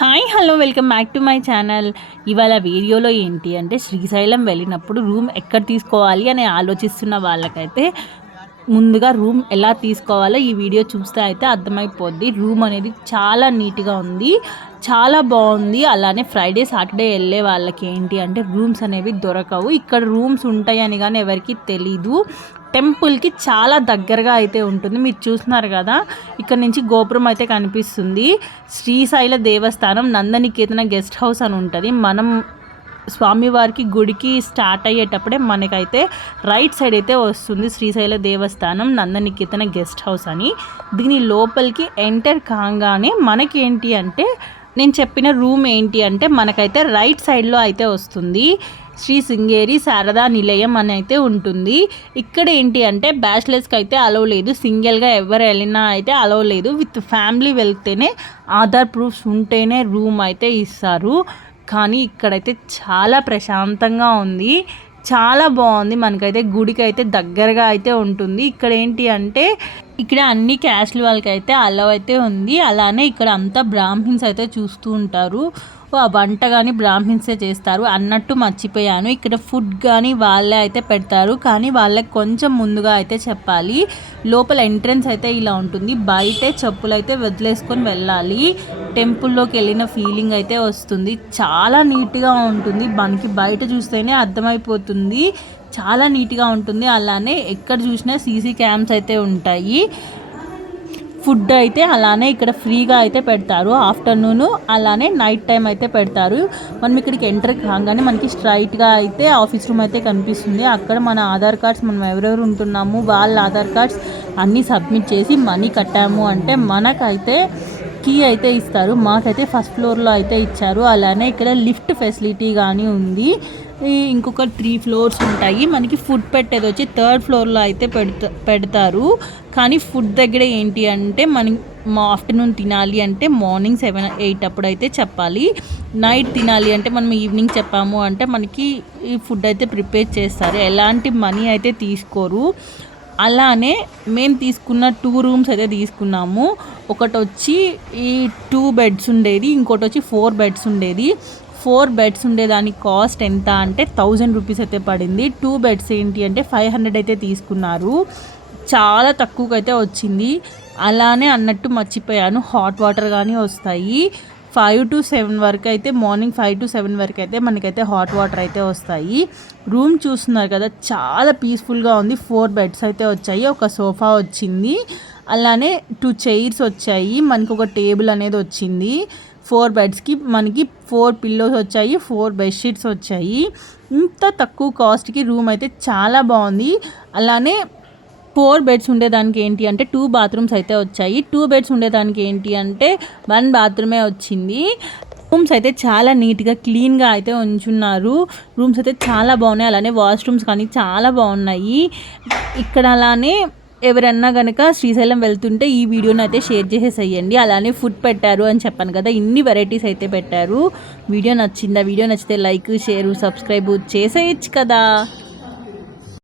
Hi hello welcome back to my channel. ఇవాళ వీడియోలో ఏంటి అంటే శ్రీశైలం వెళ్ళినప్పుడు రూమ్ ఎక్కడ తీసుకోవాలి అని ఆలోచిస్తున్న వాళ్ళకైతే ముందుగా రూమ్ ఎలా తీసుకోవాలో ఈ వీడియో చూస్తే అయితే అర్థమైపోద్ది. రూమ్ అనేది చాలా నీట్గా ఉంది చాలా బాగుంది. అలానే ఫ్రైడే సాటర్డే వెళ్ళే వాళ్ళకి ఏంటి అంటే రూమ్స్ అనేవి దొరకవు. ఇక్కడ రూమ్స్ ఉంటాయని కానీ ఎవరికి తెలీదు. టెంపుల్కి చాలా దగ్గరగా అయితే ఉంటుంది. మీరు చూస్తున్నారు కదా ఇక్కడ నుంచి గోపురం అయితే కనిపిస్తుంది. శ్రీశైల దేవస్థానం నందనికేతన గెస్ట్ హౌస్ అని ఉంటుంది. మనం స్వామివారికి గుడికి స్టార్ట్ అయ్యేటప్పుడే మనకైతే రైట్ సైడ్ అయితే వస్తుంది శ్రీశైల దేవస్థానం నందనికేతన గెస్ట్ హౌస్ అని. దీని లోపలికి ఎంటర్ కాగానే మనకి ఏంటి అంటే నేను చెప్పిన రూమ్ ఏంటి అంటే మనకైతే రైట్ సైడ్లో అయితే వస్తుంది. శ్రీ శృంగేరి శారదా నిలయం అని అయితే ఉంటుంది. ఇక్కడ ఏంటి అంటే బ్యాచిలర్స్కి అయితే అలవ్ లేదు. సింగిల్గా ఎవరు వెళ్ళినా అయితే అలవ్ లేదు. విత్ ఫ్యామిలీ వెళ్తేనే ఆధార్ ప్రూఫ్స్ ఉంటేనే రూమ్ అయితే ఇస్తారు. కానీ ఇక్కడైతే చాలా ప్రశాంతంగా ఉంది. చాలా బాగుంది. మనకైతే గుడికి అయితే దగ్గరగా అయితే ఉంటుంది. ఇక్కడ ఏంటి అంటే ఇక్కడ అన్ని క్యాస్ట్ల వాళ్ళకైతే అలవ్ అయితే ఉంది. అలానే ఇక్కడ అంతా బ్రాహ్మిన్స్ అయితే చూస్తూ ఉంటారు. ఆ వంట కానీ బ్రాహ్మిన్సే చేస్తారు. అన్నట్టు మర్చిపోయాను. ఇక్కడ ఫుడ్ కానీ వాళ్ళే అయితే పెడతారు. కానీ వాళ్ళకి కొంచెం ముందుగా అయితే చెప్పాలి. లోపల ఎంట్రన్స్ అయితే ఇలా ఉంటుంది. బయటే చెప్పులు అయితే వదిలేసుకొని వెళ్ళాలి. టెంపుల్లోకి వెళ్ళిన ఫీలింగ్ అయితే వస్తుంది. చాలా నీట్గా ఉంటుంది. మనకి బయట చూస్తేనే అర్థమైపోతుంది. చాలా నీట్గా ఉంటుంది. అలానే ఎక్కడ చూసినా సీసీ క్యామ్స్ అయితే ఉంటాయి. ఫుడ్ అయితే అలానే ఇక్కడ ఫ్రీగా అయితే పెడతారు. ఆఫ్టర్నూన్ అలానే నైట్ టైం అయితే పెడతారు. మనం ఇక్కడికి ఎంటర్ కాగానే మనకి స్ట్రైట్గా అయితే ఆఫీస్ రూమ్ అయితే కనిపిస్తుంది. అక్కడ మన ఆధార్ కార్డ్స్ మనం ఎవరెవరు ఉంటున్నాము వాళ్ళ ఆధార్ కార్డ్స్ అన్నీ సబ్మిట్ చేసి మనీ కట్టాము అంటే మనకైతే కీ అయితే ఇస్తారు మాకైతే ఫస్ట్ ఫ్లోర్లో అయితే ఇచ్చారు. అలానే ఇక్కడ లిఫ్ట్ ఫెసిలిటీ కానీ ఉంది. ఇంకొక త్రీ ఫ్లోర్స్ ఉంటాయి. మనకి ఫుడ్ పెట్టేది వచ్చి థర్డ్ ఫ్లోర్లో అయితే పెడతా పెడతారు. కానీ ఫుడ్ దగ్గర ఏంటి అంటే మనం ఆఫ్టర్నూన్ తినాలి అంటే మార్నింగ్ సెవెన్ ఎయిట్ అప్పుడు అయితే చెప్పాలి. నైట్ తినాలి అంటే మనం ఈవినింగ్ చెప్పాము అంటే మనకి ఈ ఫుడ్ అయితే ప్రిపేర్ చేస్తారు. ఎలాంటి మనీ అయితే తీసుకోరు. అలానే మేము తీసుకున్న టూ రూమ్స్ అయితే తీసుకున్నాము. ఒకటి వచ్చి ఈ టూ బెడ్స్ ఉండేది ఇంకోటి వచ్చి ఫోర్ బెడ్స్ ఉండేది. ఫోర్ బెడ్స్ ఉండేదానికి కాస్ట్ ఎంత అంటే థౌజండ్ రూపీస్ అయితే పడింది. టూ బెడ్స్ ఏంటి అంటే ఫైవ్ హండ్రెడ్ అయితే తీసుకున్నారు. చాలా తక్కువకైతే అయితే వచ్చింది. అలానే అన్నట్టు మర్చిపోయాను. హాట్ వాటర్ కానీ వస్తాయి. ఫైవ్ టు సెవెన్ వరకు అయితే మార్నింగ్ ఫైవ్ టు సెవెన్ వరకు అయితే మనకైతే హాట్ వాటర్ అయితే వస్తాయి. రూమ్ చూస్తున్నారు కదా చాలా పీస్ఫుల్గా ఉంది. ఫోర్ బెడ్స్ అయితే వచ్చాయి. ఒక సోఫా వచ్చింది. అలానే టూ చైర్స్ వచ్చాయి. మనకు ఒక టేబుల్ అనేది వచ్చింది. ఫోర్ బెడ్స్కి మనకి ఫోర్ పిల్లోస్ వచ్చాయి. ఫోర్ బెడ్షీట్స్ వచ్చాయి. ఇంత తక్కువ కాస్ట్కి రూమ్ అయితే చాలా బాగుంది. అలానే ఫోర్ బెడ్స్ ఉండేదానికి ఏంటి అంటే టూ బాత్రూమ్స్ అయితే వచ్చాయి. టూ బెడ్స్ ఉండేదానికి ఏంటి అంటే వన్ బాత్రూమే వచ్చింది. రూమ్స్ అయితే చాలా నీట్గా క్లీన్గా అయితే ఉంచున్నారు. రూమ్స్ అయితే చాలా బాగున్నాయి. అలానే వాష్రూమ్స్ కానీ చాలా బాగున్నాయి. ఇక్కడ అలానే ఎవరన్నా కనుక శ్రీశైలం వెళ్తుంటే ఈ వీడియోని అయితే షేర్ చేసేసేయండి. అలానే ఫుడ్ పెట్టారు అని చెప్పాను కదా ఇన్ని వెరైటీస్ అయితే పెట్టారు. వీడియో నచ్చిందా? వీడియో నచ్చితే లైక్ షేర్ సబ్స్క్రైబ్ చేసేయచ్చు కదా.